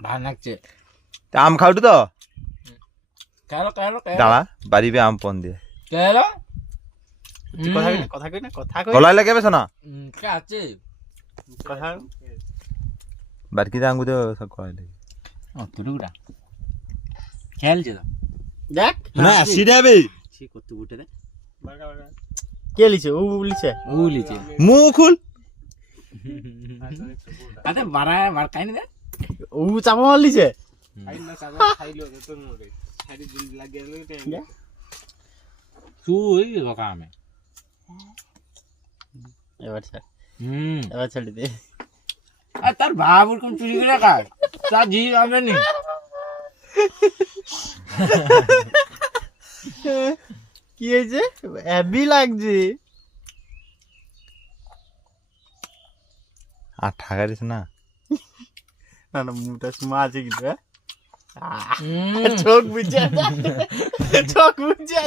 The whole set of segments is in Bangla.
ভালো লাগছে আম খাওটু তো কেন দাঁড়া বাড়িবে আম পন দিয়ে কথা কই না কথা কই গলায় লাগে বেছ না কে আছে কথা বাড়কিতে আঙ্গু তো সব গলায় লাগে তুলুটা খেলছে তো দেখ না সিধা বে সে করতে উঠে দে কে লিছে ও লিছে লিছে মুখ খুল আরে বার কাইনি দে ও চাপা মার লিছে তুই কামে এবার ছেড়ে দে আর তার বাবুর কোন চুরি করে কাজ তার জি আমরা নি কি হয়েছে হেভি লাগছে আর ঠাকারিস না না না মুটা সুমা আছে কিন্তু চোখ বুঝে চোখ বুঝে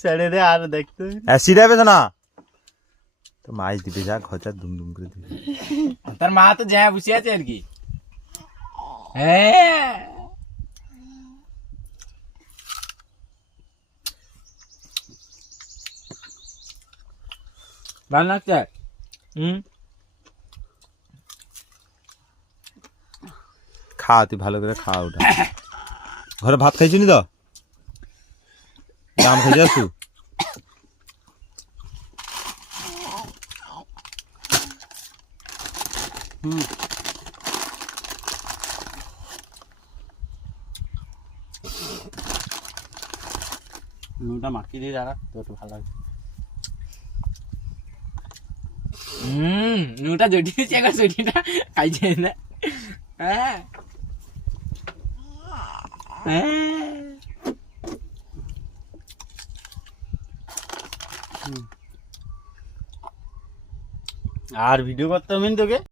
ছেড়ে দে আর দেখতে সিধা বেছ না তো মাছ দিবে যা খচা দুম দুম করে দিবে তার মা তো যা বসে আছে আর কি হ্যাঁ ভালো লাগছে খা তুই ভালো করে খা ওটা ঘরে ভাত খাইছিনি তো আম খাই যাচ্ছু নুটা মাখিয়ে দিয়ে দাঁড়া তো একটু ভালো লাগবে নুটা জড়িয়েছে একবার জড়িটা খাইছে না হ্যাঁ আর ভিডিও করতে হবে তোকে